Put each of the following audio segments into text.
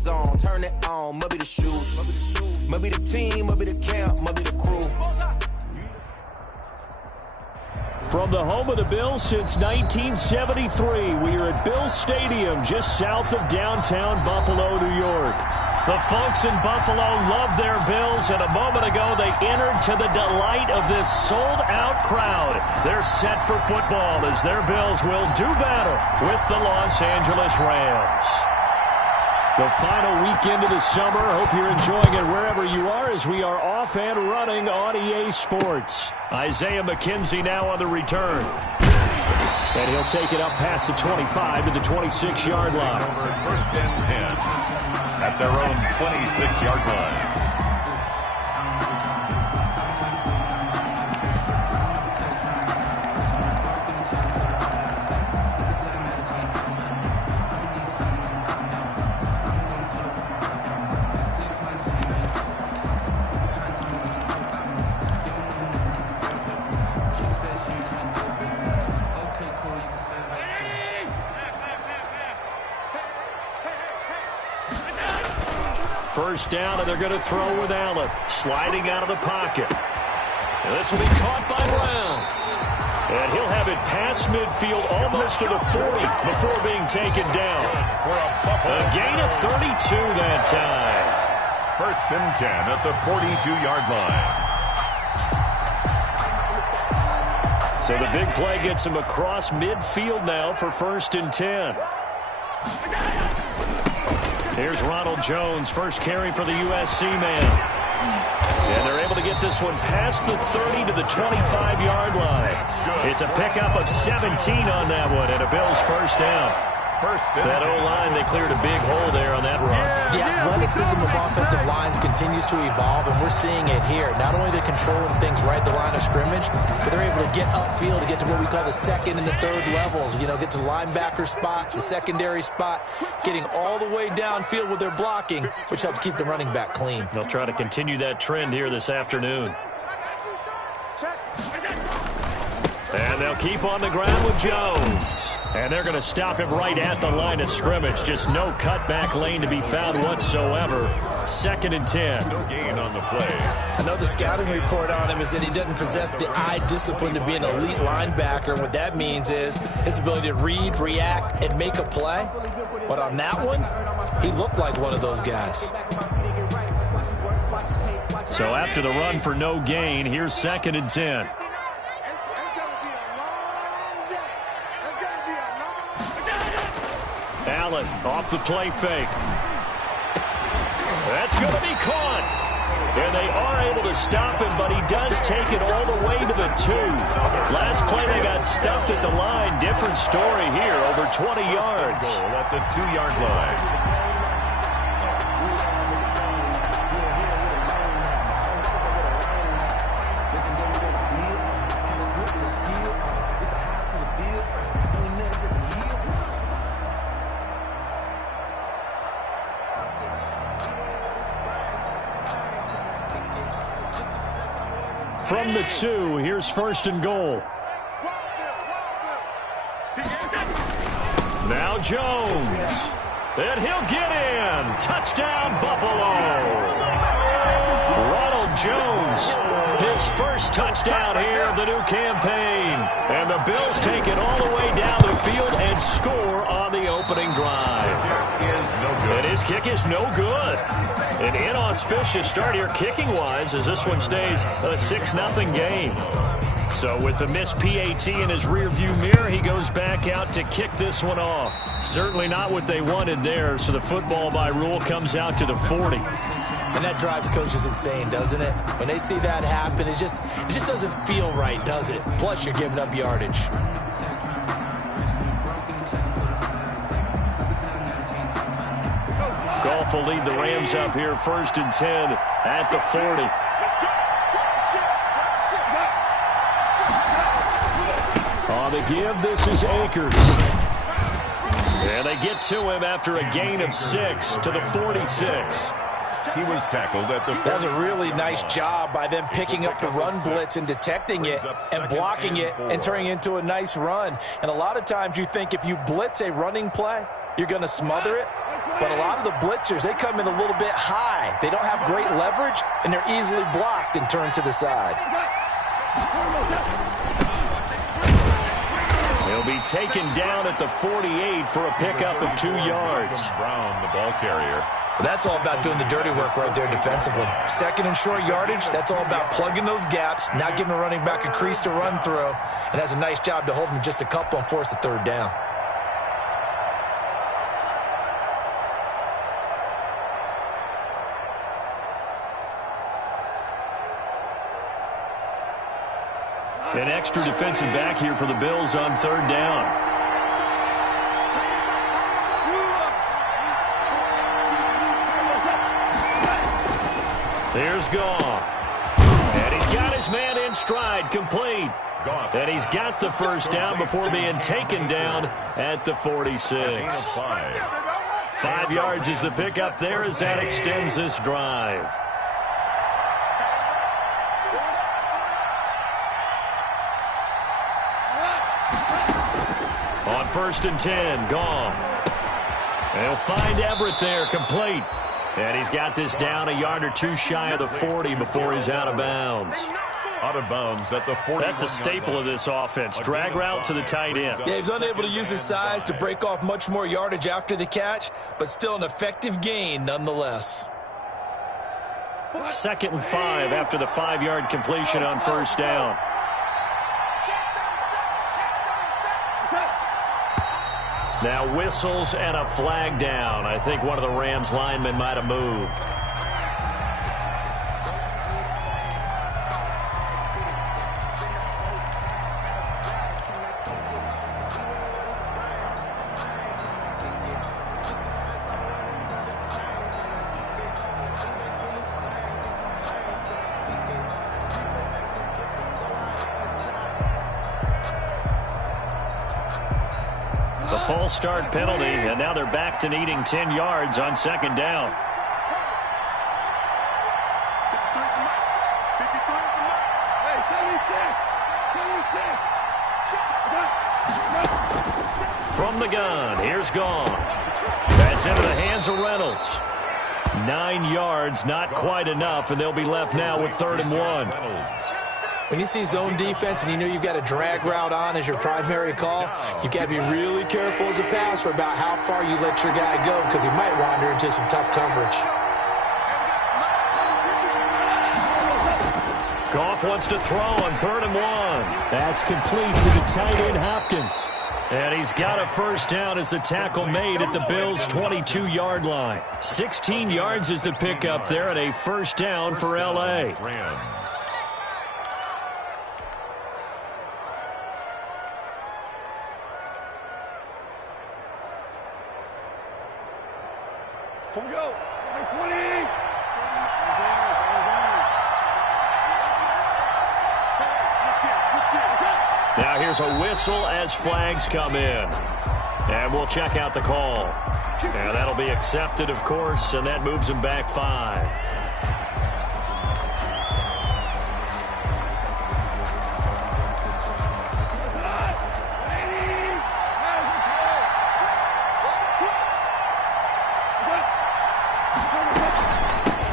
zone, turn it on, must be the shoes. Must be the team, must be the camp, must be the crew. From the home of the Bills since 1973, we are at Bills Stadium just south of downtown Buffalo, New York. The folks in Buffalo love their Bills, and a moment ago they entered to the delight of this sold-out crowd. They're set for football as their Bills will do battle with the Los Angeles Rams. The final weekend of the summer. Hope you're enjoying it wherever you are as we are off and running on EA Sports. Isaiah McKenzie now on the return. And he'll take it up past the 25 to the 26-yard line. Over first and 10 at their own 26-yard line. First down, and they're going to throw with Allen. Sliding out of the pocket. And this will be caught by Brown. And he'll have it past midfield almost to the 40 before being taken down. A gain of 32 that time. First and 10 at the 42-yard line. So the big play gets him across midfield now for first and 10. Here's Ronald Jones, first carry for the USC man. And they're able to get this one past the 30 to the 25-yard line. It's a pickup of 17 on that one, and a Bills first down. That O-line, they cleared a big hole there on that run. The athleticism of offensive lines continues to evolve, and we're seeing it here. Not only are they controlling things right at the line of scrimmage, but they're able to get upfield to get to what we call the second and the third levels. You know, get to the linebacker spot, the secondary spot, getting all the way downfield with their blocking, which helps keep the running back clean. They'll try to continue that trend here this afternoon. And they'll keep on the ground with Jones. And they're going to stop him right at the line of scrimmage. Just no cutback lane to be found whatsoever. Second and 10. No gain on the play. I know the scouting report on him is that he doesn't possess the eye discipline to be an elite linebacker. What that means is his ability to read, react, and make a play. But on that one, he looked like one of those guys. So after the run for no gain, here's second and 10. Allen off the play fake. That's going to be caught. And they are able to stop him, but he does take it all the way to the 2. Last play they got stuffed at the line. Different story here, over 20 yards. Goal at the 2-yard line. From the 2, here's first and goal. Now Jones. And he'll get in. Touchdown, Buffalo. Ronald Jones, his first touchdown here of the new campaign. And the Bills take it all the way down the field and score on the opening drive. And his kick is no good. An inauspicious start here kicking-wise as this one stays a 6-0 game. So with the missed PAT in his rearview mirror, he goes back out to kick this one off. Certainly not what they wanted there, so the football by rule comes out to the 40. And that drives coaches insane, doesn't it? When they see that happen, it just doesn't feel right, does it? Plus, you're giving up yardage. Goff will lead the Rams up here first and 10 at the 40. On the give, this is Akers. And they get to him after a gain of 6 to the 46. He was tackled at the 46. That was a really nice job by them picking up the run blitz and detecting it and blocking it and turning it into a nice run. And a lot of times you think if you blitz a running play, you're going to smother it. But a lot of the blitzers, they come in a little bit high. They don't have great leverage, and they're easily blocked and turned to the side. He'll be taken down at the 48 for a pickup of 2 yards. Brown, the ball carrier. Well, that's all about doing the dirty work right there defensively. Second and short yardage, that's all about plugging those gaps, not giving a running back a crease to run through, and has a nice job to hold him just a couple and force a third down. An extra defensive back here for the Bills on third down. There's Goff. And he's got his man in stride, complete. And he's got the first down before being taken down at the 46. 5 yards is the pickup there as that extends this drive. On 1st and 10, Goff. They'll find Everett there, complete. And he's got this down a yard or 2 shy of the 40 before he's out of bounds. Out of bounds at the 40. That's a staple of this offense. Drag route to the tight end. Yeah, he's unable to use his size to break off much more yardage after the catch, but still an effective gain nonetheless. 2nd and 5 after the 5-yard completion on first down. Now whistles and a flag down. I think one of the Rams linemen might have moved. False start penalty, and now they're back to needing 10 yards on 2nd down. From the gun, here's Goff. That's into the hands of Reynolds. 9 yards, not quite enough, and they'll be left now with 3rd and 1. When you see zone defense and you know you've got a drag route on as your primary call, you've got to be really careful as a passer about how far you let your guy go because he might wander into some tough coverage. Goff wants to throw on 3rd and 1. That's complete to the tight end, Hopkins. And he's got a first down as the tackle made at the Bills' 22-yard line. 16 yards is the pickup there and a first down for L.A. Rams. Here we go. 20. Now here's a whistle as flags come in. And we'll check out the call. And that'll be accepted, of course, and that moves him back 5.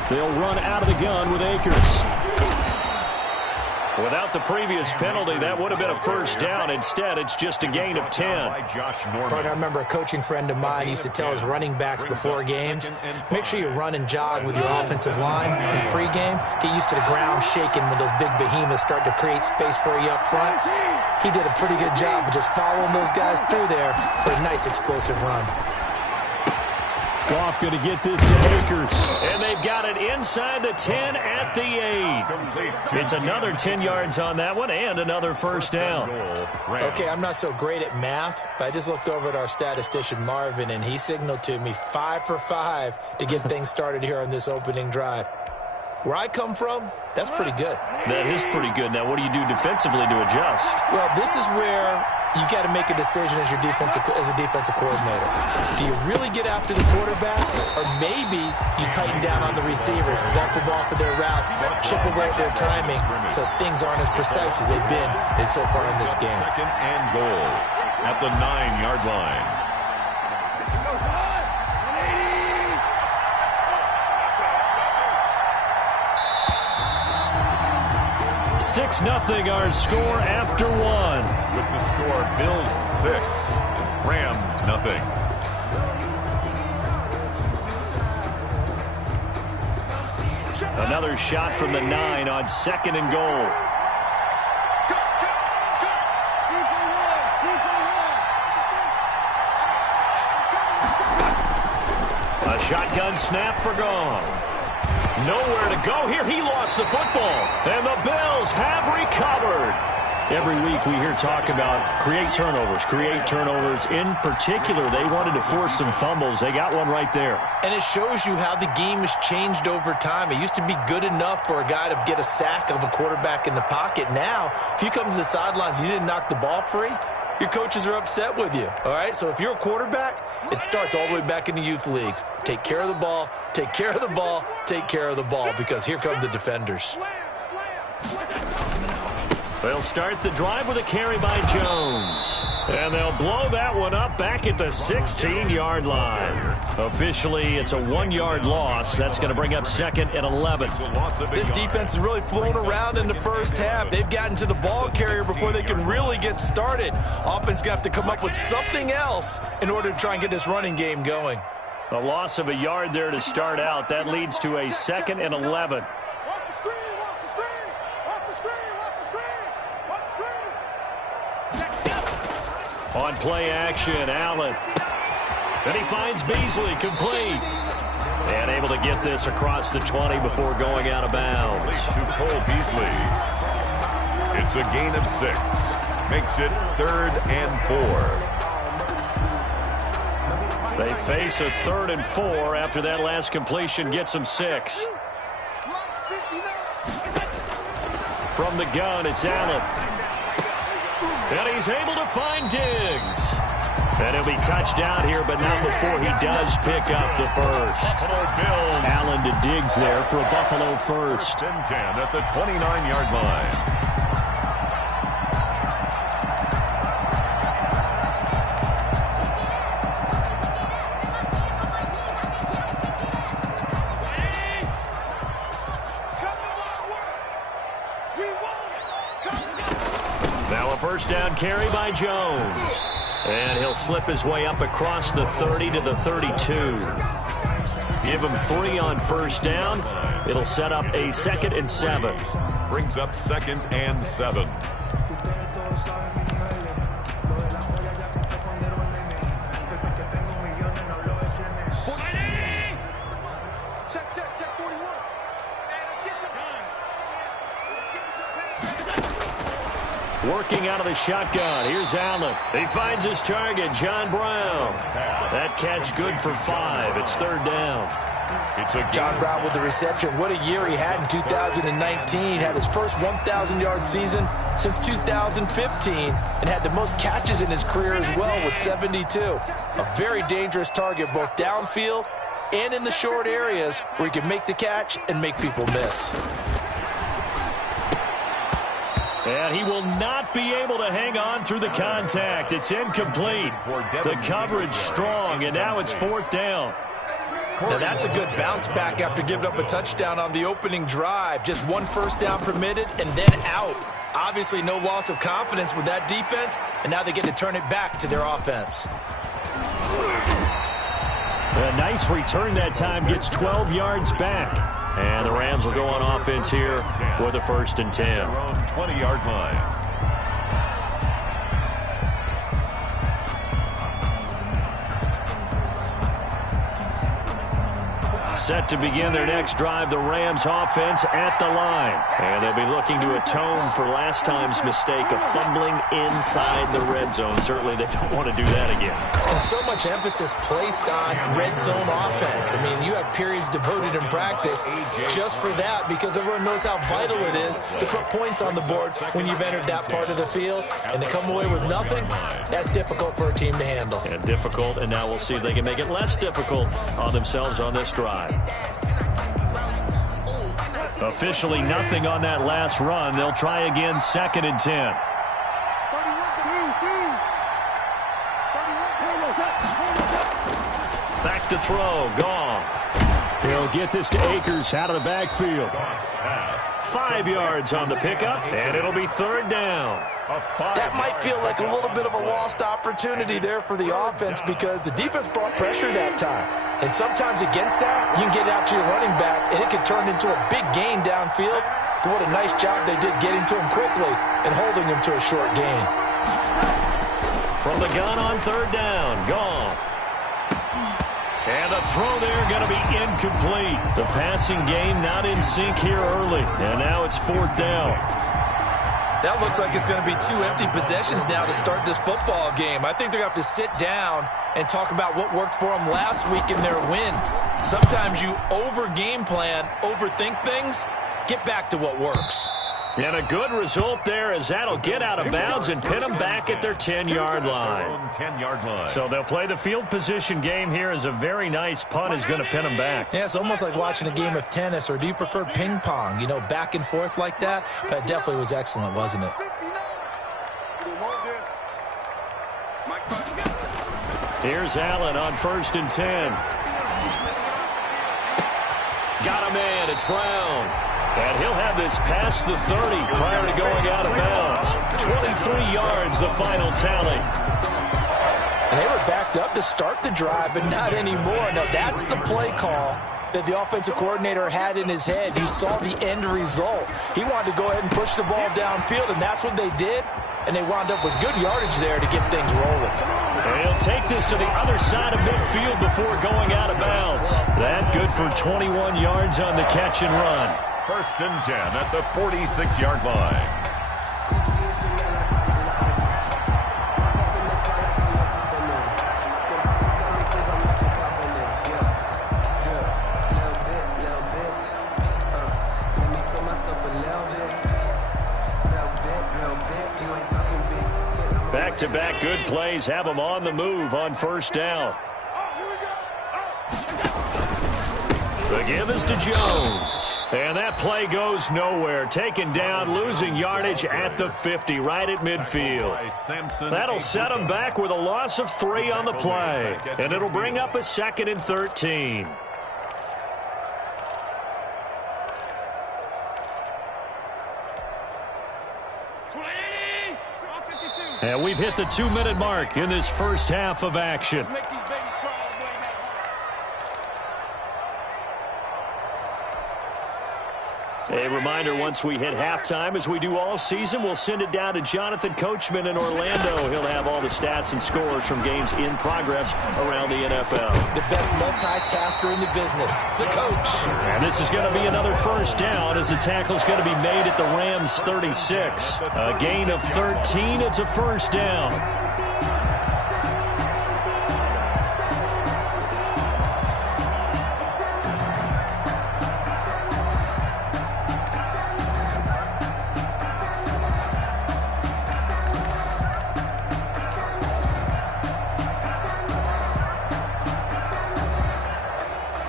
They'll run out of the gun with Akers. Without the previous penalty, that would have been a first down. Instead, it's just a gain of 10. I remember a coaching friend of mine used to tell his running backs before games, make sure you run and jog with your offensive line in pregame. Get used to the ground shaking when those big behemoths start to create space for you up front. He did a pretty good job of just following those guys through there for a nice explosive run. Goff going to get this to Akers. And they've got it inside the 10 at the 8. It's another 10 yards on that one and another first down. Okay, I'm not so great at math, but I just looked over at our statistician Marvin, and he signaled to me 5 for 5 to get things started here on this opening drive. Where I come from, that's pretty good. That is pretty good. Now, what do you do defensively to adjust? Well, this is where you got to make a decision as a defensive coordinator. Do you really get after the quarterback, or maybe you tighten down on the receivers, bump them off of their routes, chip away at their timing, so things aren't as precise as they've been so far in this game. 2nd and goal at the 9-yard line. 6-0 our score after one. With the score, Bills 6, Rams 0. Another shot from the 9 on 2nd and goal. A shotgun snap for Goff. Nowhere to go here. He lost the football. And the Bills have recovered. Every week we hear talk about create turnovers. In particular, they wanted to force some fumbles. They got one right there. And it shows you how the game has changed over time. It used to be good enough for a guy to get a sack of a quarterback in the pocket. Now, if you come to the sidelines and you didn't knock the ball free, your coaches are upset with you, all right? So if you're a quarterback, it starts all the way back in the youth leagues. Take care of the ball, take care of the ball, take care of the ball, because here come the defenders. They'll start the drive with a carry by Jones. And they'll blow that one up back at the 16-yard line. Officially, it's a 1-yard loss. That's going to bring up 2nd and 11. This defense has really flown around in the first half. They've gotten to the ball carrier before they can really get started. Offense going to have to come up with something else in order to try and get this running game going. A loss of a yard there to start out. That leads to a 2nd and 11. On play action, Allen. And he finds Beasley, complete. And able to get this across the 20 before going out of bounds. To Cole Beasley. It's a gain of 6. Makes it 3rd and 4. They face a 3rd and 4 after that last completion gets them 6. From the gun, it's Allen. And he's able to find Diggs. And he'll be touched out here, but not before he does pick up the first. Allen to Diggs there for a Buffalo first. 1st and 10 at the 29-yard line. Now a first down carry by Jones. And he'll slip his way up across the 30 to the 32. Give him 3 on first down. It'll set up a 2nd and 7. Brings up 2nd and 7. Working out of the shotgun. Here's Allen. He finds his target, John Brown. That catch good for 5. It's 3rd down. John Brown with the reception. What a year he had in 2019. Had his first 1,000-yard season since 2015 and had the most catches in his career as well with 72. A very dangerous target both downfield and in the short areas where he can make the catch and make people miss. And he will not be able to hang on through the contact. It's incomplete. The coverage strong, and now it's 4th down. Now that's a good bounce back after giving up a touchdown on the opening drive. Just 1 first down permitted and then out. Obviously no loss of confidence with that defense, and now they get to turn it back to their offense. A nice return that time, gets 12 yards back. And the Rams will go on offense here with a 1st and 10. 20-yard line. Set to begin their next drive, the Rams offense at the line. And they'll be looking to atone for last time's mistake of fumbling inside the red zone. Certainly they don't want to do that again. And so much emphasis placed on red zone offense. I mean, you have periods devoted in practice just for that because everyone knows how vital it is to put points on the board when you've entered that part of the field. And to come away with nothing, that's difficult for a team to handle. And difficult, and now we'll see if they can make it less difficult on themselves on this drive. Officially nothing on that last run. They'll try again, 2nd and 10. Back to throw, Goff. He'll get this to Akers out of the backfield. 5 yards on the pickup, and it'll be third down. That might feel like a little bit of a lost opportunity there for the offense because the defense brought pressure that time. And sometimes against that, you can get out to your running back, and it can turn into a big gain downfield. But what a nice job they did getting to him quickly and holding him to a short gain. From the gun on third down, Goff. And the throw there going to be incomplete. The passing game not in sync here early. And now it's fourth down. That looks like it's going to be 2 empty possessions now to start this football game. I think they're going to have to sit down and talk about what worked for them last week in their win. Sometimes you over-game plan, overthink things, get back to what works. And a good result there as that'll get out of bounds and pin them back at their 10-yard line. 10-yard line. So they'll play the field position game here as a very nice punt is going to pin them back. Yeah, it's almost like watching a game of tennis, or do you prefer ping pong? You know, back and forth like that? That definitely was excellent, wasn't it? Here's Allen on 1st and 10. Got a man. It's Brown. And he'll have this past the 30 prior to going out of bounds. 23 yards, the final tally. And they were backed up to start the drive, but not anymore. Now, that's the play call that the offensive coordinator had in his head. You saw the end result. He wanted to go ahead and push the ball downfield, and that's what they did. And they wound up with good yardage there to get things rolling. And he'll take this to the other side of midfield before going out of bounds. That good for 21 yards on the catch and run. 1st and 10 at the 46-yard line. Back-to-back good plays have them on the move on 1st down. The give is to Jones. And that play goes nowhere. Taken down, losing yardage at the 50, right at midfield. That'll set them back with a loss of 3 on the play. And it'll bring up a 2nd and 13. And we've hit the 2-minute mark in this first half of action. A reminder, once we hit halftime, as we do all season, we'll send it down to Jonathan Coachman in Orlando. He'll have all the stats and scores from games in progress around the NFL. The best multitasker in the business, the coach. And this is going to be another 1st down as the tackle's going to be made at the Rams' 36. A gain of 13, it's a 1st down.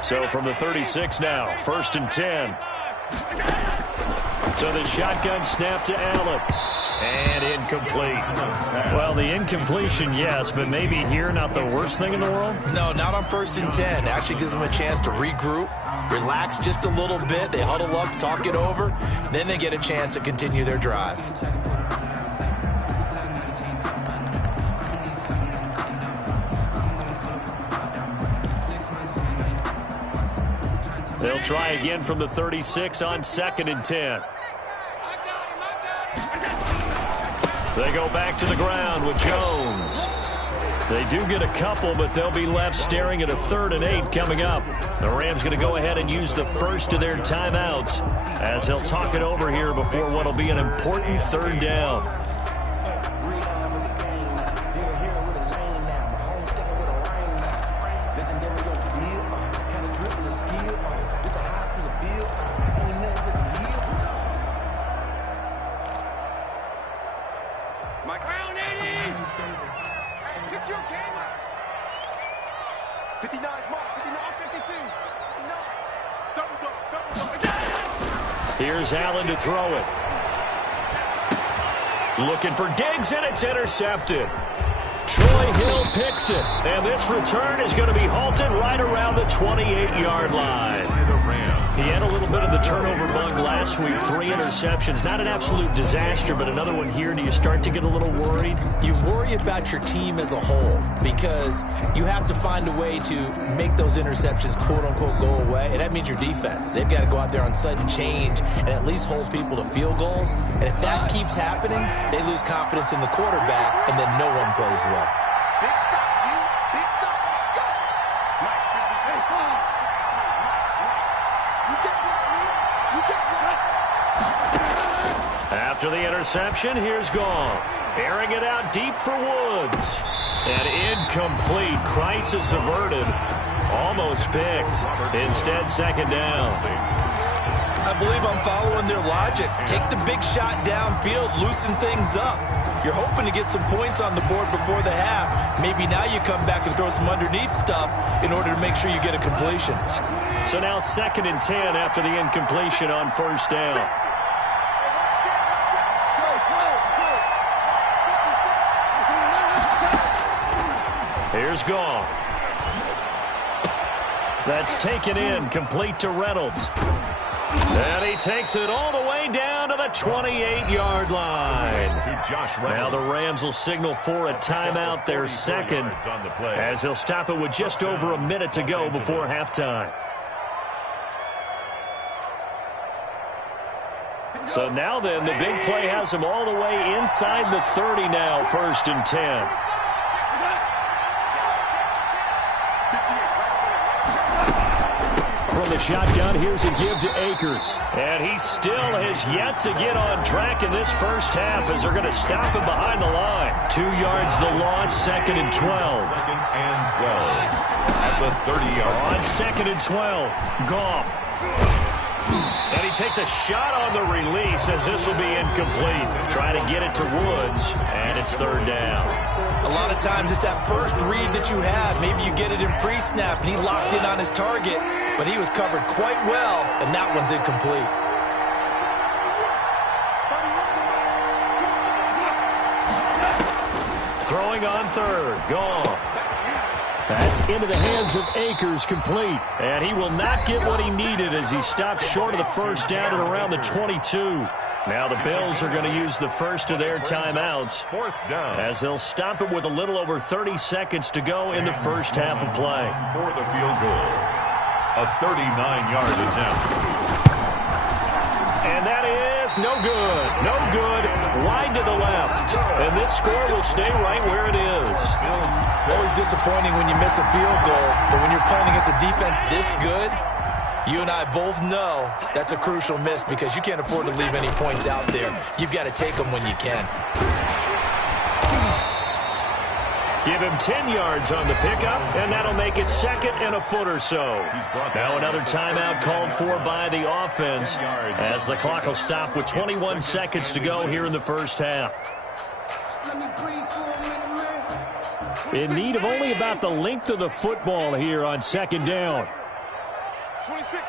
So from the 36 now, 1st and 10. So the shotgun snap to Allen. And incomplete. Well, the incompletion, yes, but maybe here not the worst thing in the world? No, not on 1st and 10. Actually gives them a chance to regroup, relax just a little bit. They huddle up, talk it over. Then they get a chance to continue their drive. They'll try again from the 36 on 2nd and 10. They go back to the ground with Jones. They do get a couple, but they'll be left staring at a 3rd and 8 coming up. The Rams going to go ahead and use the first of their timeouts as they'll talk it over here before what will be an important 3rd down. Here's Allen to throw it. Looking for Diggs, and it's intercepted. Troy Hill picks it. And this return is going to be halted right around the 28-yard line. He had a little bit of the turnover bug last week. 3 interceptions. Not an absolute disaster, but another one here. Do you start to get a little worried? You worry about your team as a whole because you have to find a way to make those interceptions, quote-unquote, go away. And that means your defense. They've got to go out there on sudden change and at least hold people to field goals. And if that keeps happening, they lose confidence in the quarterback, and then no one plays well. Big stop, you. Big stop. Let's go. Mike, 50. You get this, man. You get this. After the interception, here's Goff. Airing it out deep for Woods. And incomplete. Crisis averted. Almost picked. Instead, second down. I believe I'm following their logic. Take the big shot downfield, loosen things up. You're hoping to get some points on the board before the half. Maybe now you come back and throw some underneath stuff in order to make sure you get a completion. So now 2nd and 10 after the incompletion on first down. Here's Goff. That's taken in, complete to Reynolds. And he takes it all the way down to the 28-yard line. Now the Rams will signal for a timeout, their second, as they'll stop it with just over a minute to go before halftime. So now then, the big play has him all the way inside the 30 now, 1st and 10. From the shotgun, here's a give to Akers. And he still has yet to get on track in this first half as they're going to stop him behind the line. 2 yards the loss, 2nd and 12. 2nd and 12 at the 30-yard line. On 2nd and 12, Goff. And he takes a shot on the release as this will be incomplete. Try to get it to Woods, and it's 3rd down. A lot of times it's that first read that you have. Maybe you get it in pre-snap, and he locked in on his target, but he was covered quite well, and that one's incomplete. Throwing on 3rd, Goff. That's into the hands of Akers, complete. And he will not get what he needed as he stopped short of the first down at around the 22. Now the Bills are going to use the first of their timeouts 4th down. as they'll stop it with a little over 30 seconds to go in the first half of play. For the field goal. A 39-yard attempt. And that is no good. No good. Wide to the left. And this score will stay right where it is. Always disappointing when you miss a field goal, but when you're playing against a defense this good, you and I both know that's a crucial miss because you can't afford to leave any points out there. You've got to take them when you can. Give him 10 yards on the pickup, and that'll make it 2nd and a foot or so. Now another timeout called for by the offense as the clock will stop with 21 seconds to go here in the first half. In need of only about the length of the football here on 2nd down. 26,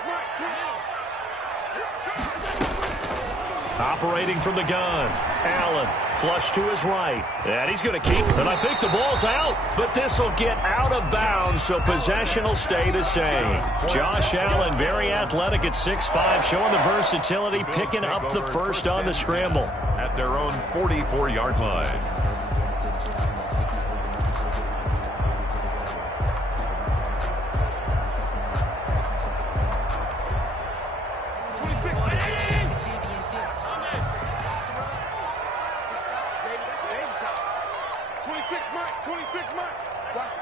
Operating from the gun. Allen, flush to his right. And he's going to keep, and I think the ball's out. But this will get out of bounds, so possession will stay the same. Josh Allen, very athletic at 6'5", showing the versatility, picking up the first on the scramble. At their own 44-yard line.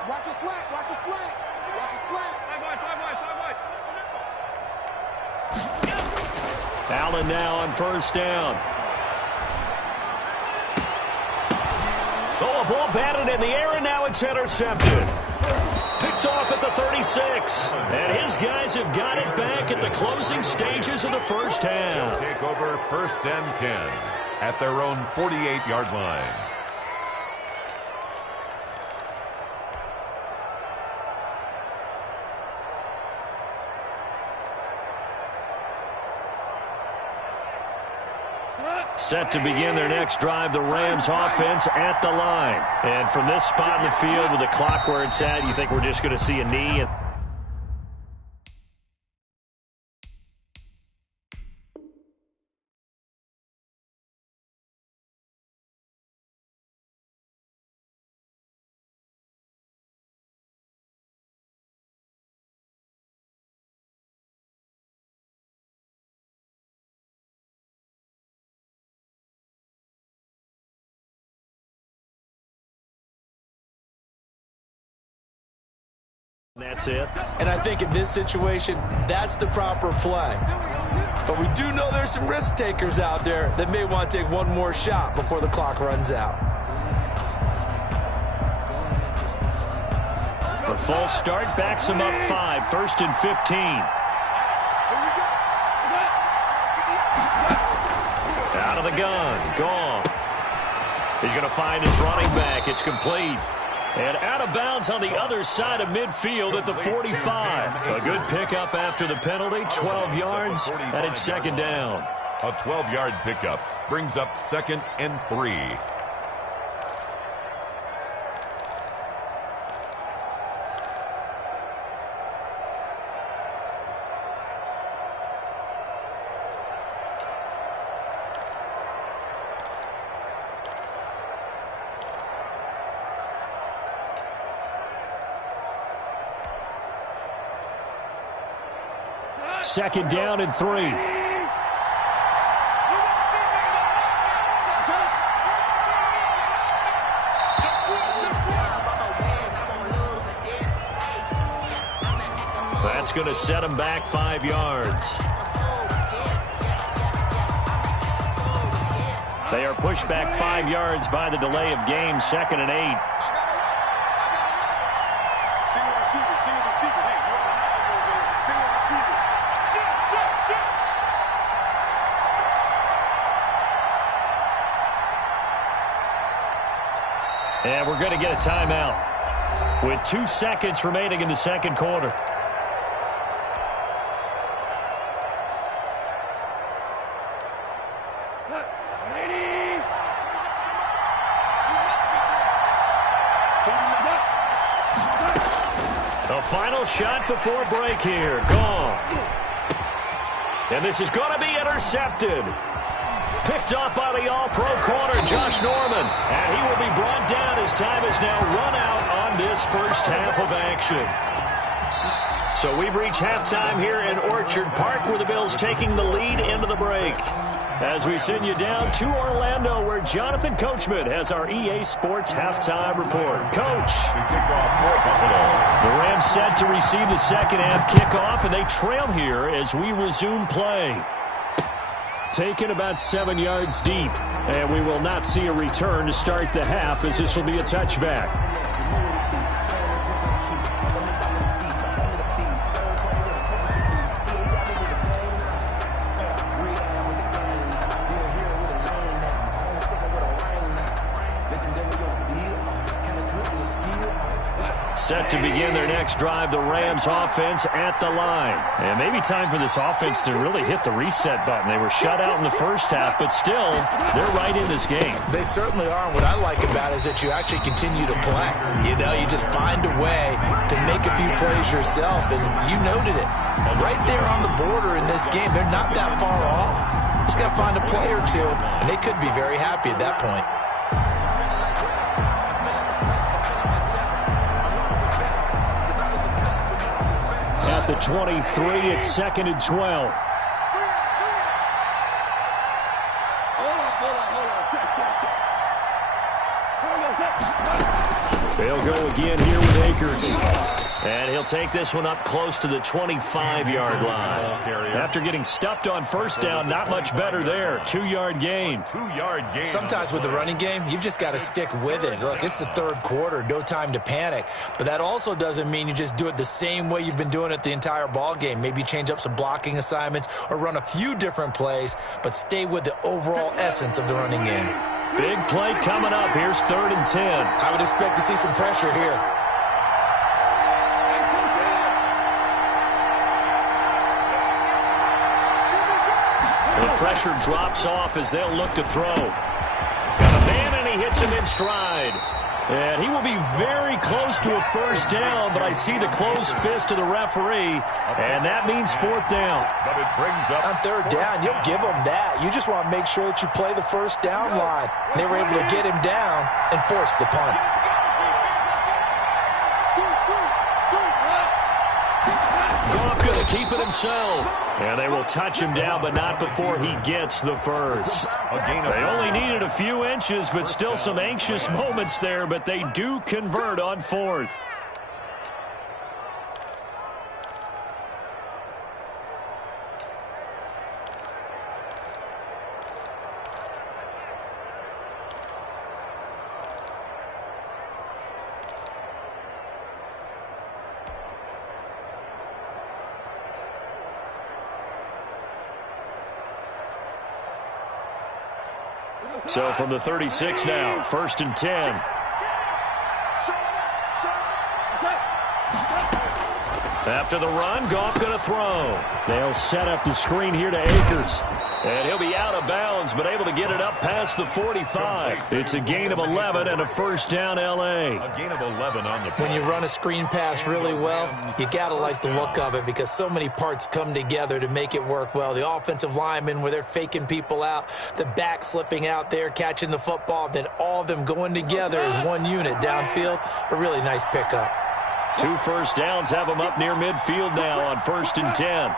Watch a slap. Watch a slap. Watch a slap. 5 wide. Allen now on first down. Oh, a ball batted in the air, and now it's intercepted. Picked off at the 36. And his guys have got it back at the closing stages of the first half. Take over 1st and 10 at their own 48-yard line. Set to begin their next drive, the Rams offense at the line. And from this spot in the field with the clock where it's at, you think we're just going to see a knee? That's it. And I think in this situation, that's the proper play. But we do know there's some risk takers out there that may want to take one more shot before the clock runs out. A false start backs him up 5, 1st and 15. Out of the gun, Goff. He's going to find his running back. It's complete. And out of bounds on the other side of midfield at the 45. A good pickup after the penalty, 12 yards, and it's second down. A 12-yard pickup brings up 2nd and 3. Second down and 3. That's going to set him back 5 yards. They are pushed back 5 yards by the delay of game, 2nd and 8. And we're going to get a timeout with 2 seconds remaining in the second quarter. The final shot before break here. Goff. And this is going to be intercepted. Picked up by the all-pro corner, Josh Norman. And he will be brought down as time has now run out on this first half of action. So we've reached halftime here in Orchard Park with the Bills taking the lead into the break. As we send you down to Orlando where Jonathan Coachman has our EA Sports halftime report. Coach. The Rams set to receive the second half kickoff, and they trail here as we resume play. Taken about 7 yards deep, and we will not see a return to start the half as this will be a touchback. Set to begin their next drive, the Rams offense at the line. And maybe time for this offense to really hit the reset button. They were shut out in the first half, but still, they're right in this game. They certainly are. And what I like about it is that you actually continue to play. You know, you just find a way to make a few plays yourself, and you noted it. Right there on the border in this game, they're not that far off. Just got to find a play or two, and they could be very happy at that point. At the 23, it's 2nd and 12. They'll go again here with Akers. And he'll take this one up close to the 25-yard line. After getting stuffed on first down, not much better there. 2-yard gain. 2-yard gain. Sometimes with the running game, you've just got to stick with it. Look, it's the third quarter, no time to panic. But that also doesn't mean you just do it the same way you've been doing it the entire ball game. Maybe change up some blocking assignments or run a few different plays, but stay with the overall essence of the running game. Big play coming up. Here's 3rd and 10. I would expect to see some pressure here. The pressure drops off as they'll look to throw. Got a man, and he hits him in stride. And he will be very close to a first down, but I see the closed fist of the referee, and that means fourth down. But it brings up on third down, you'll give them that. You just want to make sure that you play the first down line. They were able to get him down and force the punt. Going to keep it himself. And they will touch him down, but not before he gets the first. They only needed a few inches, but still some anxious moments there, but they do convert on fourth. So from the 36 now, 1st and 10. After the run, Goff going to throw. They'll set up the screen here to Akers. And he'll be out of bounds, but able to get it up past the 45. It's a gain of 11 and a first down, L.A. a gain of 11 on the play. When you run a screen pass really well, you got to like the look of it because so many parts come together to make it work well. The offensive linemen, where they're faking people out, the back slipping out there, catching the football, then all of them going together as one unit downfield. A really nice pickup. 2 first downs have them up near midfield now on 1st and 10.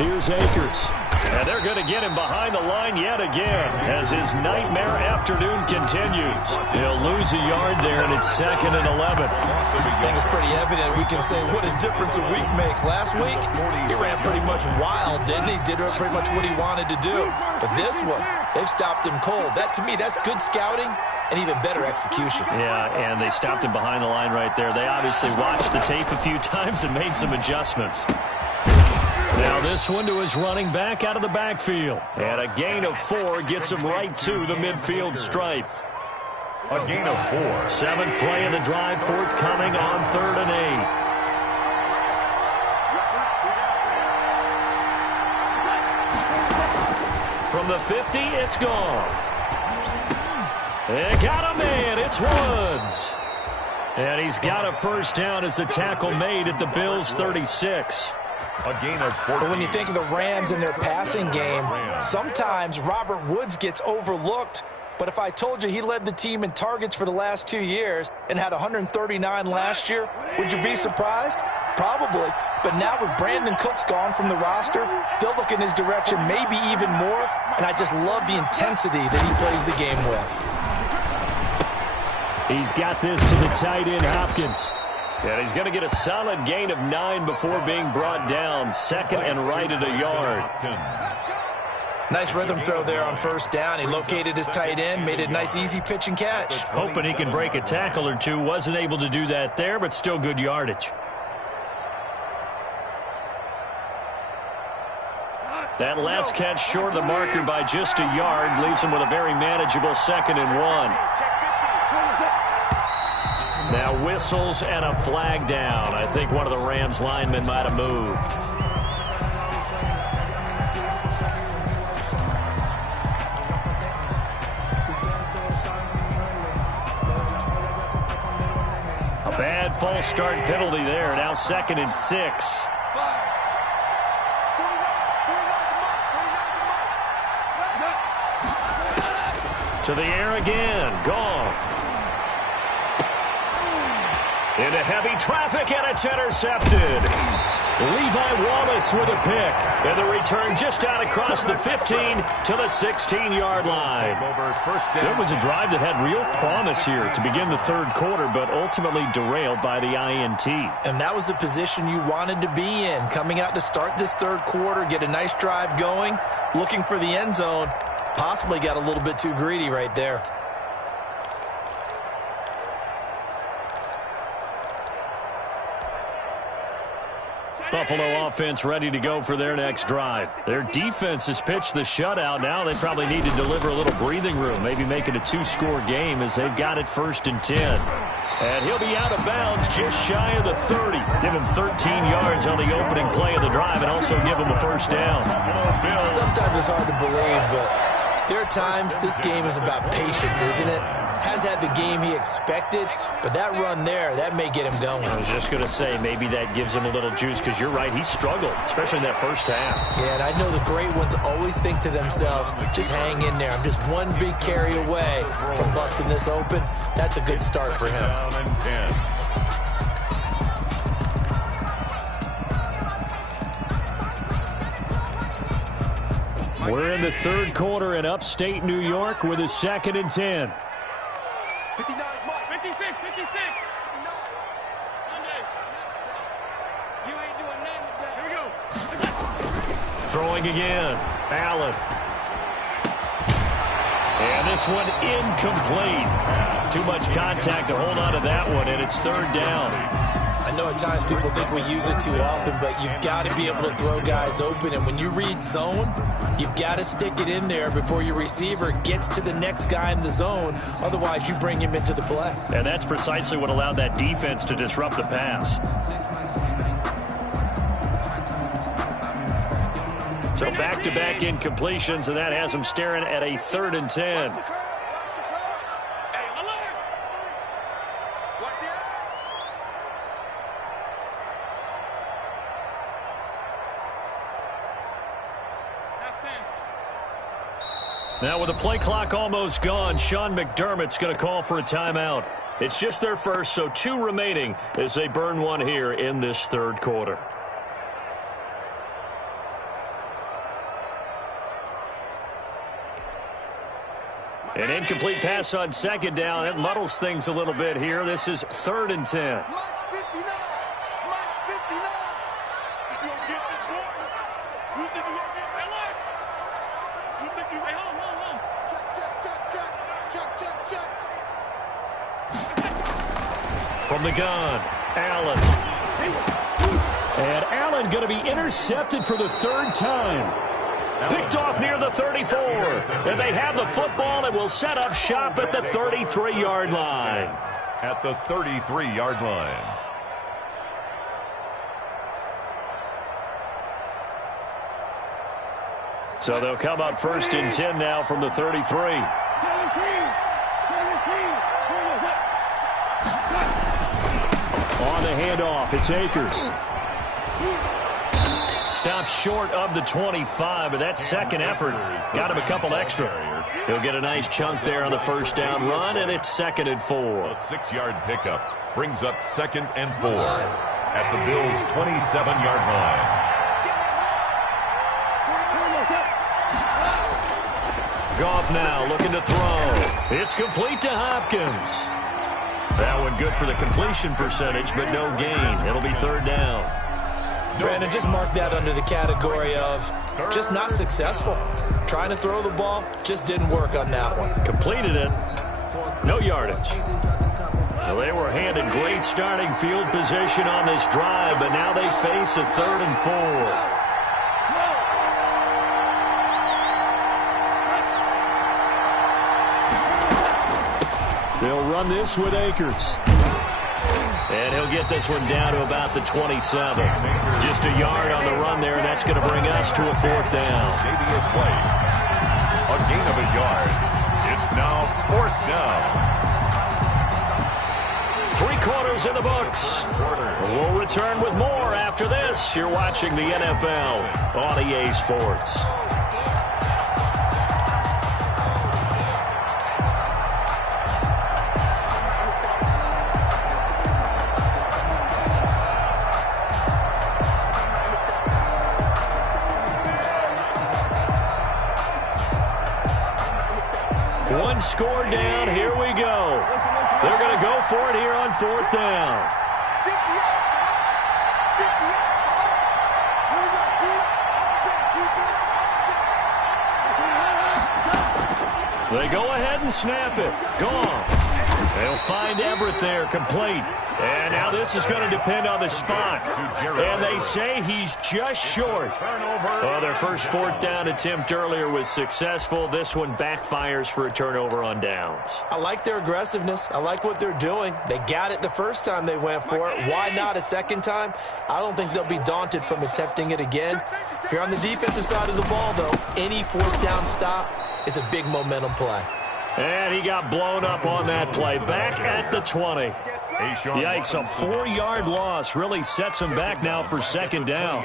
Here's Akers. And they're going to get him behind the line yet again as his nightmare afternoon continues. He'll lose a yard there, and it's 2nd and 11. I think it's pretty evident. We can say what a difference a week makes. Last week, he ran pretty much wild, didn't he? Did pretty much what he wanted to do. But this one, they've stopped him cold. That, to me, that's good scouting and even better execution. Yeah, and they stopped him behind the line right there. They obviously watched the tape a few times and made some adjustments. Now this one to his running back out of the backfield. And a gain of 4 gets him right to the midfield stripe. A gain of 4. 7th play of the drive, forthcoming on 3rd and 8. From the 50, it's Goff. They got a man. It's Woods. And he's got a first down as the tackle made at the Bills' 36. A gain of 14. But when you think of the Rams and their passing game, sometimes Robert Woods gets overlooked. But if I told you he led the team in targets for the last 2 years and had 139 last year, would you be surprised? Probably. But now with Brandon Cooks gone from the roster, they'll look in his direction maybe even more. And I just love the intensity that he plays the game with. He's got this to the tight end, Hopkins. And he's going to get a solid gain of 9 before being brought down. 2nd and right at a yard. Nice rhythm throw there on first down. He located his tight end, made it a nice, easy pitch and catch. Hoping he can break a tackle or two. Wasn't able to do that there, but still good yardage. That last catch short of the marker by just a yard leaves him with a very manageable 2nd and 1. Now whistles and a flag down. I think one of the Rams linemen might have moved. A bad false start penalty there. Now 2nd and 6. To the air again. Goff. Into heavy traffic, and it's intercepted. Levi Wallace with a pick. And the return just out across the 15 to the 16-yard line. So it was a drive that had real promise here to begin the 3rd quarter, but ultimately derailed by the INT. And that was the position you wanted to be in. Coming out to start this 3rd quarter, get a nice drive going, looking for the end zone. Possibly got a little bit too greedy right there. Buffalo offense ready to go for their next drive. Their defense has pitched the shutout. Now they probably need to deliver a little breathing room, maybe make it a 2-score game as they've got it 1st and 10. And he'll be out of bounds just shy of the 30. Give him 13 yards on the opening play of the drive and also give him a first down. Sometimes it's hard to believe, but there are times this game is about patience, isn't it? Has had the game he expected, but that run there, that may get him going. I was just going to say, maybe that gives him a little juice, because you're right, he struggled, especially in that first half. Yeah, and I know the great ones always think to themselves, just hang in there. I'm just one big carry away from busting this open. That's a good start for him. Down and 10. We're in the third quarter in upstate New York with a 2nd and 10. 59, Mike. 56, 56. Sunday. You ain't doing nothing with that. Here we go. Throwing again. Allen. And this one incomplete. Too much contact to hold on to that one, and it's 3rd down. I know at times people think we use it too often, but you've got to be able to throw guys open. And when you read zone, you've got to stick it in there before your receiver gets to the next guy in the zone. Otherwise, you bring him into the play. And that's precisely what allowed that defense to disrupt the pass. So back-to-back incompletions, and that has them staring at a 3rd and 10. Now with the play clock almost gone, Sean McDermott's going to call for a timeout. It's just their first, so 2 remaining as they burn one here in this 3rd quarter. An incomplete pass on 2nd down. That muddles things a little bit here. This is 3rd and 10. Mike 59. Mike 59. You gonna get this boy? You think you gonna get that line? You think you... Hey, hold on. Check. From the gun, Allen. And Allen going to be intercepted for the 3rd time. Picked off near the 34. And they have the football and will set up shop at the 33-yard line. At the 33-yard line. So they'll come up 1st and 10 now from the 33. 17. On the handoff, it's Akers. Stops short of the 25, but that second effort got him a couple extra. He'll get a nice chunk there on the 1st down run, and it's 2nd and 4. A 6-yard pickup brings up 2nd and 4 at the Bills' 27-yard line. Goff now looking to throw. It's complete to Hopkins. That one good for the completion percentage, but no gain. It'll be 3rd down. Brandon, just mark that under the category of just not successful. Trying to throw the ball, just didn't work on that one. Completed it. No yardage. Well, they were handed great starting field position on this drive, but now they face a 3rd and 4. They'll run this with Akers. And he'll get this one down to about the 27. Just a yard on the run there, and that's going to bring us to a 4th down. Maybe his play. A gain of a yard. It's now 4th down. 3 quarters in the books. We'll return with more after this. You're watching the NFL on EA Sports. One score down. Here we go. They're going to go for it here on 4th down. 58. Here we go, team. They go ahead and snap it. Gone. They'll find Everett there, complete. And now this is going to depend on the spot. And they say he's just short. Well, their first fourth down attempt earlier was successful. This one backfires for a turnover on downs. I like their aggressiveness. I like what they're doing. They got it the first time they went for it. Why not a second time? I don't think they'll be daunted from attempting it again. If you're on the defensive side of the ball, though, any fourth down stop is a big momentum play. And he got blown up on that play. Back at the 20. Yikes, a 4-yard loss really sets him back now for second down.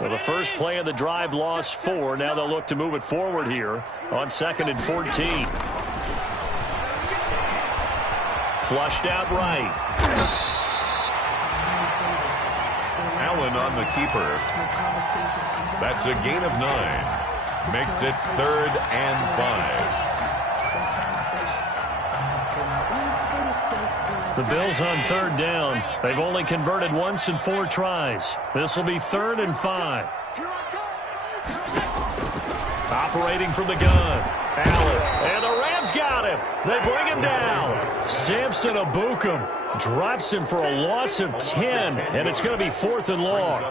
Well, the first play of the drive lost 4. Now they'll look to move it forward here on 2nd and 14. Flushed out right. Allen on the keeper. That's a gain of 9. Makes it 3rd and 5. The Bills on 3rd down. They've only converted once in 4 tries. This will be 3rd and 5. Operating from the gun. Allen. And the Rams got him. They bring him down. Samson Abukum drops him for a loss of 10, and it's going to be 4th and long.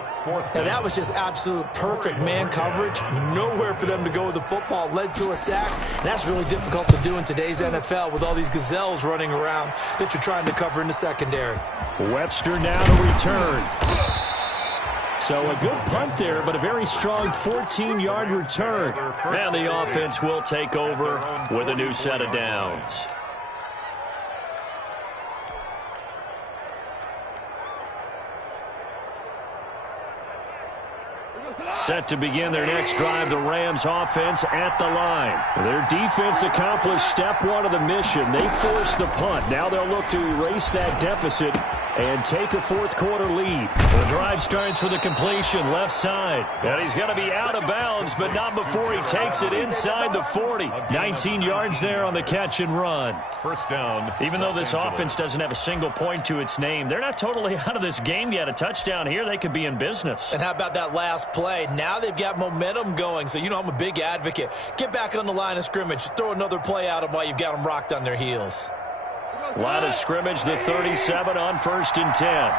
And that was just absolute perfect man coverage. Nowhere for them to go with the football. Led to a sack. That's really difficult to do in today's NFL with all these gazelles running around that you're trying to cover in the secondary. Webster now to return. So a good punt there, but a very strong 14-yard return. And the offense will take over with a new set of downs. Set to begin their next drive, the Rams offense at the line. Their defense accomplished step 1 of the mission. They forced the punt. Now they'll look to erase that deficit and take a fourth-quarter lead. The drive starts with a completion left side. And he's going to be out of bounds, but not before he takes it inside the 40. 19 yards there on the catch and run. First down. Even though this offense doesn't have a single point to its name, they're not totally out of this game yet. A touchdown here, they could be in business. And how about that last play? Now they've got momentum going, so you know I'm a big advocate. Get back on the line of scrimmage. Throw another play at them while you've got them rocked on their heels. Line of scrimmage, the 37 on 1st and 10.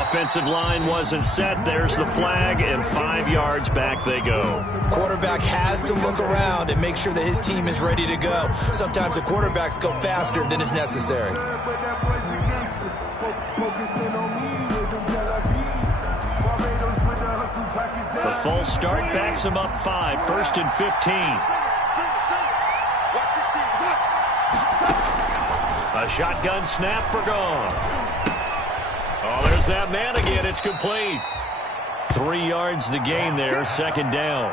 Offensive line wasn't set. There's the flag, and 5 yards back they go. Quarterback has to look around and make sure that his team is ready to go. Sometimes the quarterbacks go faster than is necessary. The false start backs him up 5, 1st and 15. A shotgun snap for gone. Oh, there's that man again. It's complete. 3 yards the gain there, second down.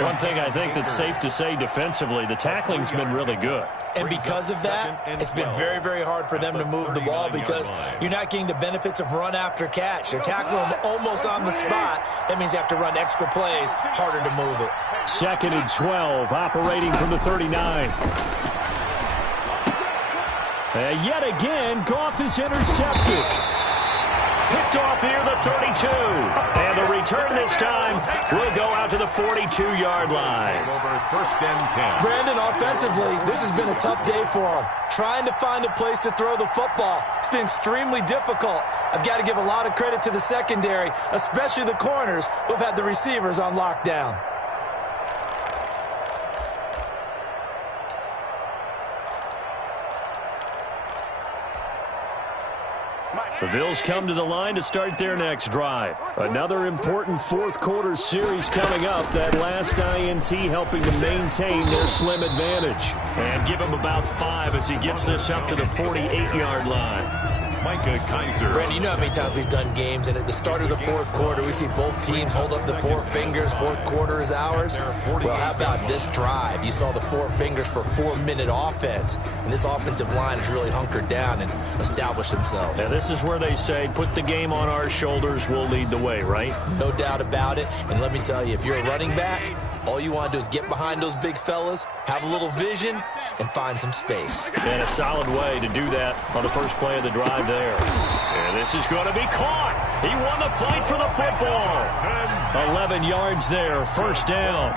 One thing I think that's safe to say defensively, the tackling's been really good. And because of that, it's been very, very hard for them to move the ball because you're not getting the benefits of run after catch. They're tackling them almost on the spot. That means they have to run extra plays, harder to move it. 2nd and 12, operating from the 39. Yet again, Goff is intercepted. Picked off here, the 32. And the return this time will go out to the 42-yard line. Over 1st and 10. Brandon, offensively, this has been a tough day for them. Trying to find a place to throw the football. It's been extremely difficult. I've got to give a lot of credit to the secondary, especially the corners who have had the receivers on lockdown. The Bills come to the line to start their next drive. Another important fourth-quarter series coming up. That last INT helping to maintain their slim advantage. And give him about 5 as he gets this up to the 48-yard line. Micah Kaiser. Brandon, you know how many times we've done games, and at the start of the fourth quarter, we see both teams hold up the 4 fingers. Fourth quarter is ours. Well, how about this drive? You saw the 4 fingers for 4-minute offense, and this offensive line has really hunkered down and established themselves. Now, this is where they say, put the game on our shoulders, we'll lead the way, right? No doubt about it. And let me tell you, if you're a running back, all you want to do is get behind those big fellas, have a little vision, and find some space. And a solid way to do that on the first play of the drive there. And this is going to be caught. He won the fight for the football. 11 yards there, first down.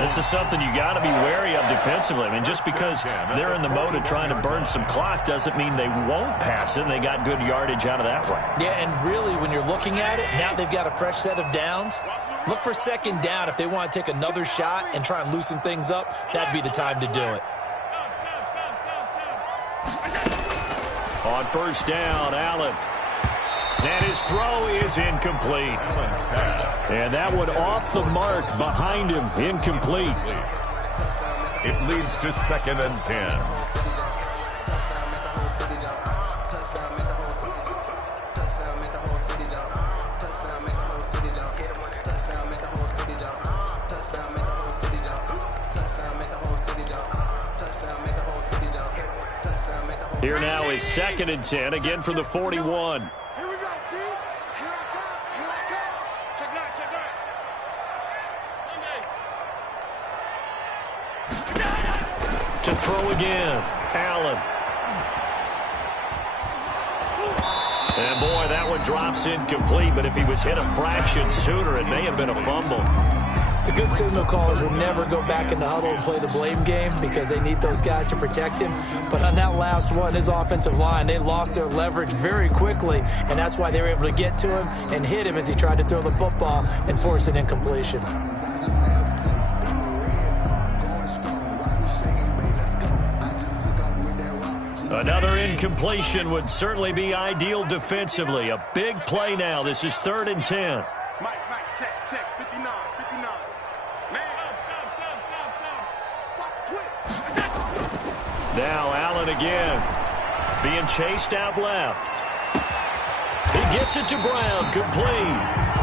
This is something you got to be wary of defensively. I mean, just because they're in the mode of trying to burn some clock doesn't mean they won't pass it, and they got good yardage out of that way. Yeah, and really, when you're looking at it, now they've got a fresh set of downs. Look for second down. If they want to take another shot and try and loosen things up, that'd be the time to do it. On first down, Allen. And his throw is incomplete. And that one off the mark behind him, incomplete. It leads to 2nd and 10. Here now is 2nd and 10, again for the 41. Here we go, T. Here I come. Here I come. Check that. Check that. To throw again, Allen. And boy, that one drops incomplete, but if he was hit a fraction sooner, it may have been a fumble. The good signal callers will never go back in the huddle and play the blame game because they need those guys to protect him. But on that last one, his offensive line, they lost their leverage very quickly, and that's why they were able to get to him and hit him as he tried to throw the football and force an incompletion. Another incompletion would certainly be ideal defensively. A big play now. This is 3rd and 10. Mike, check. 59. Man. Watch twitch. Now Allen again. Being chased out left. He gets it to Brown, complete.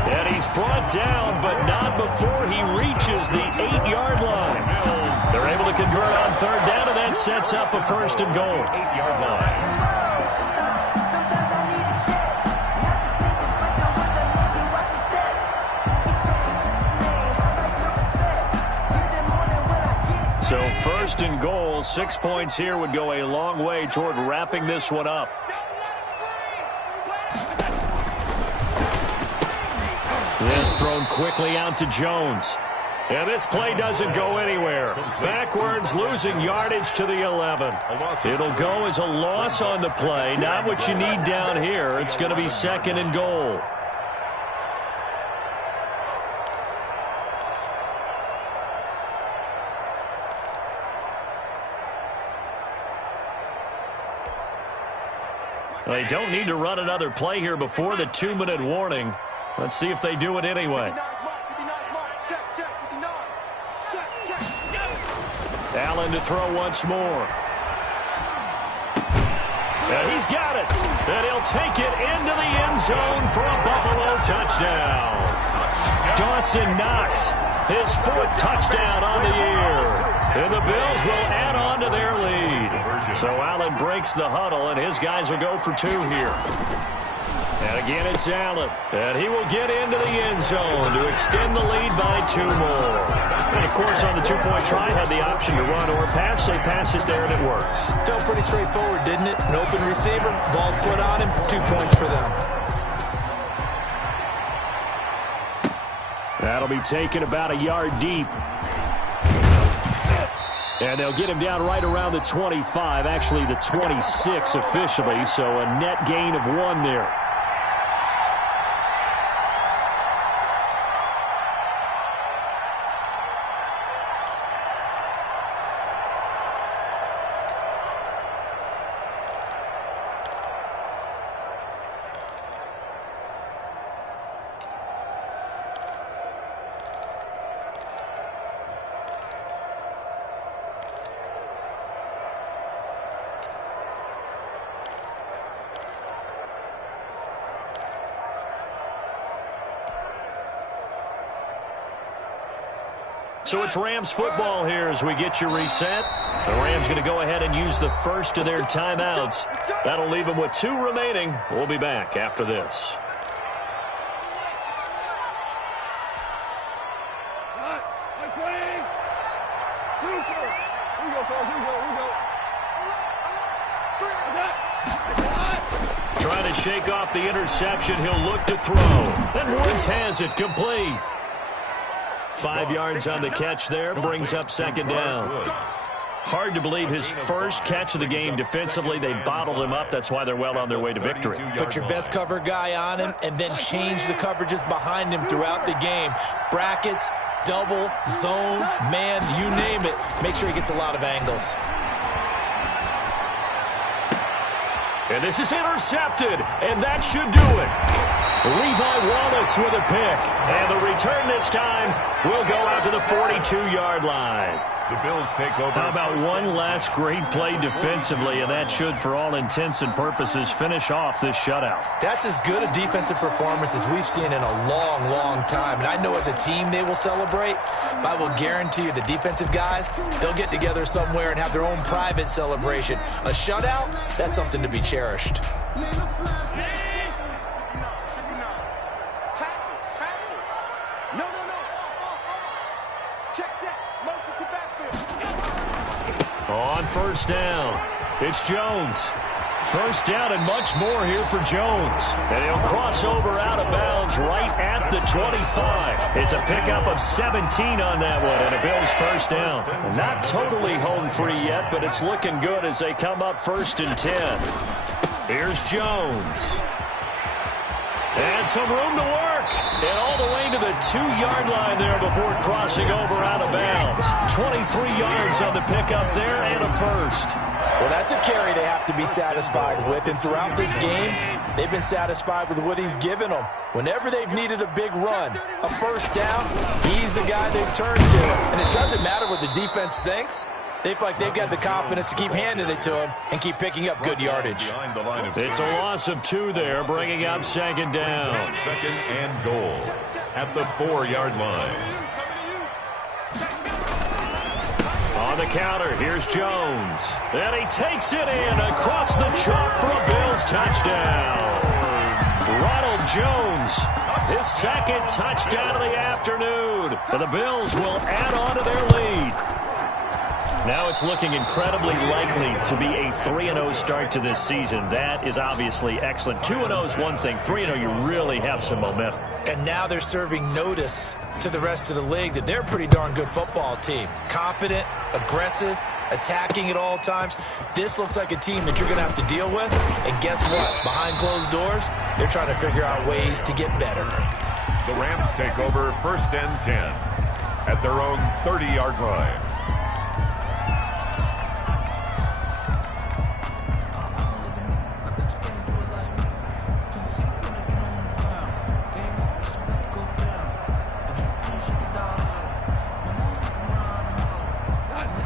And he's brought down, but not before he reaches the 8-yard line. They're able to convert on 3rd down, and that sets up a 1st and goal. 8-yard line. So 1st and goal, 6 points here would go a long way toward wrapping this one up. This thrown quickly out to Jones. And this play doesn't go anywhere. Backwards, losing yardage to the 11. It'll go as a loss on the play. Not what you need down here. It's going to be 2nd and goal. They don't need to run another play here before the 2-minute warning. Let's see if they do it anyway. 59 mark. Check. 59. Check. Allen to throw once more. And he's got it. And he'll take it into the end zone for a Buffalo touchdown. Dawson Knox, his 4th touchdown on the year. And the Bills will add on to their lead. So Allen breaks the huddle, and his guys will go for 2 here. And again, it's Allen. And he will get into the end zone to extend the lead by 2 more. And, of course, on the 2-point try, had the option to run or pass. They pass it there, and it works. Felt pretty straightforward, didn't it? An open receiver, ball's put on him, 2 points for them. That'll be taken about a yard deep. And they'll get him down right around the 25, actually the 26 officially, so a net gain of 1 there. So it's Rams football here as we get you reset. The Rams going to go ahead and use the first of their timeouts. That'll leave them with 2 remaining. We'll be back after this. I'm playing. Super. Here we go, fellas. Here we go. Trying to shake off the interception. He'll look to throw. And Woods has it complete. 5 yards on the catch there. Brings up second down. Hard to believe his first catch of the game defensively. They bottled him up. That's why they're well on their way to victory. Put your best cover guy on him and then change the coverages behind him throughout the game. Brackets, double, zone, man, you name it. Make sure he gets a lot of angles. And this is intercepted, and that should do it. Levi Wallace with a pick. And the return this time will go out to the 42-yard line. The Bills take over. How about one last great play defensively, and that should, for all intents and purposes, finish off this shutout. That's as good a defensive performance as we've seen in a long, long time. And I know as a team they will celebrate, but I will guarantee you the defensive guys, they'll get together somewhere and have their own private celebration. A shutout, that's something to be cherished. On first down, it's Jones. First down and much more here for Jones. And he'll cross over out of bounds right at the 25. It's a pickup of 17 on that one and a Bills first down. Not totally home free yet, but it's looking good as they come up 1st and 10. Here's Jones. And some room to work. And all the way to the 2-yard line there before crossing over out of bounds. 23 yards on the pickup there and a first. Well, that's a carry they have to be satisfied with. And throughout this game, they've been satisfied with what he's given them. Whenever they've needed a big run, a first down, he's the guy they've turned to. And it doesn't matter what the defense thinks. They feel like they've got the confidence to keep handing it to him and keep picking up good yardage. It's a loss of 2 there, bringing up second down. Second and goal at the 4-yard line. On the counter, here's Jones. And he takes it in across the chalk for a Bills touchdown. Ronald Jones, his second touchdown of the afternoon. And the Bills will add on to their lead. Now it's looking incredibly likely to be a 3-0 start to this season. That is obviously excellent. 2-0 is one thing. 3-0, you really have some momentum. And now they're serving notice to the rest of the league that they're a pretty darn good football team. Confident, aggressive, attacking at all times. This looks like a team that you're going to have to deal with. And guess what? Behind closed doors, they're trying to figure out ways to get better. The Rams take over 1st and 10 at their own 30-yard line.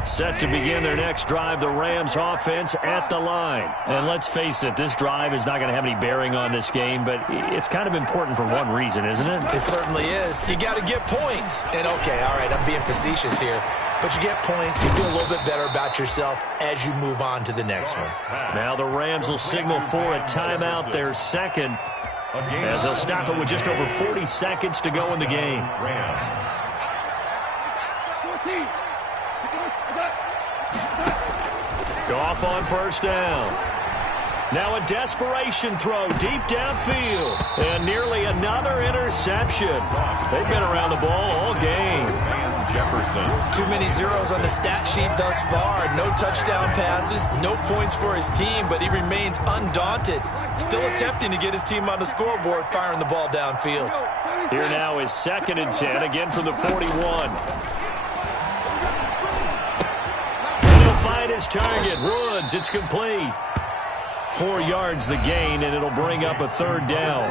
Set to begin their next drive, the Rams offense at the line. And let's face it, this drive is not going to have any bearing on this game, but it's kind of important for one reason, isn't it? It certainly is. You got to get points. And okay, all right, I'm being facetious here, but you get points, you feel a little bit better about yourself as you move on to the next one. Now the Rams will signal for a timeout, their second, as they'll stop it with just over 40 seconds to go in the game. Goff on first down. Now a desperation throw deep downfield. And nearly another interception. They've been around the ball all game. Jefferson. Too many zeros on the stat sheet thus far. No touchdown passes, no points for his team, but he remains undaunted. Still attempting to get his team on the scoreboard, firing the ball downfield. Here now is 2nd and 10, again from the 41. His target, Woods, it's complete. 4 yards the gain, and it'll bring up a 3rd down.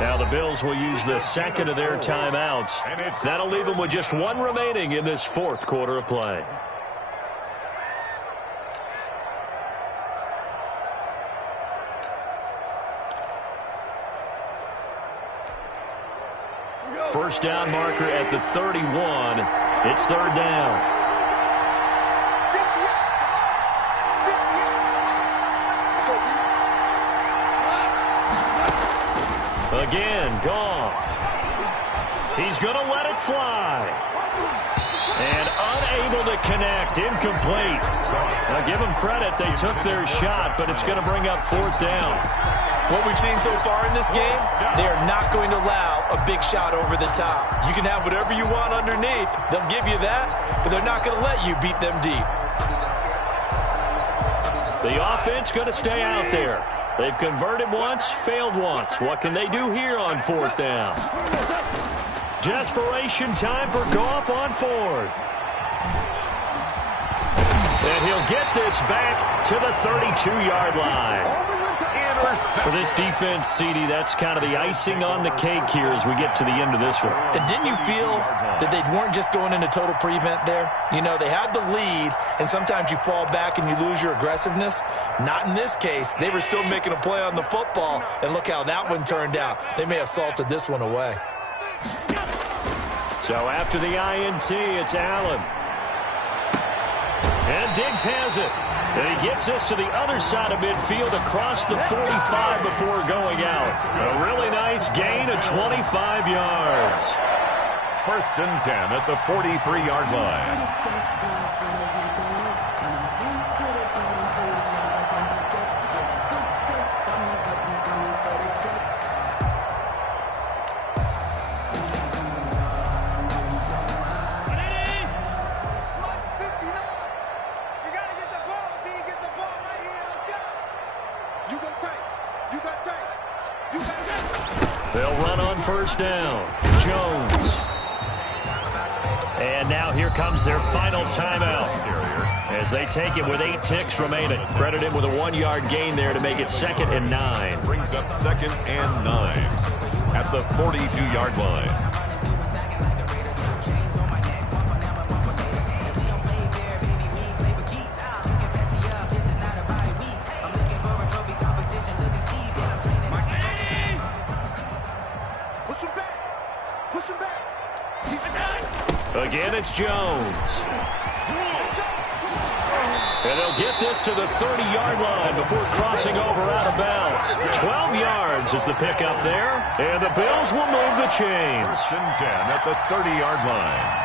Now the Bills will use the second of their timeouts. That'll leave them with just 1 remaining in this 4th quarter of play. First down marker at the 31. It's 3rd down. Again, Goff. He's going to let it fly. And unable to connect. Incomplete. Now, give them credit. They took their shot, but it's going to bring up 4th down. What we've seen so far in this game, they are not going to allow a big shot over the top. You can have whatever you want underneath. They'll give you that, but they're not going to let you beat them deep. The offense going to stay out there. They've converted once, failed once. What can they do here on fourth down? Desperation time for Goff on fourth. And he'll get this back to the 32-yard line. For this defense, CD, that's kind of the icing on the cake here as we get to the end of this one. And didn't you feel that they weren't just going into total prevent there? You know, they had the lead, and sometimes you fall back and you lose your aggressiveness. Not in this case. They were still making a play on the football, and look how that one turned out. They may have salted this one away. So after the INT, it's Allen. And Diggs has it. And he gets this to the other side of midfield across the 45 before going out. A really nice gain of 25 yards. First and 10 at the 43-yard line. They'll run on first down. Jones. And now here comes their final timeout as they take it with 8 ticks remaining. Credit him with a 1-yard gain there to make it 2nd and 9. Brings up 2nd and 9 at the 42-yard line. Again, it's Jones. And they'll get this to the 30-yard line before crossing over out of bounds. 12 yards is the pickup there. And the Bills will move the chains. First and 10 at the 30-yard line.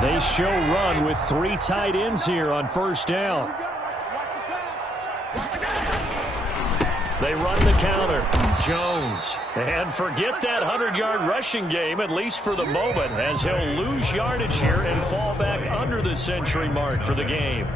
They show run with 3 tight ends here on first down. They run the counter. Jones. And forget that 100-yard rushing game, at least for the moment, as he'll lose yardage here and fall back under the century mark for the game.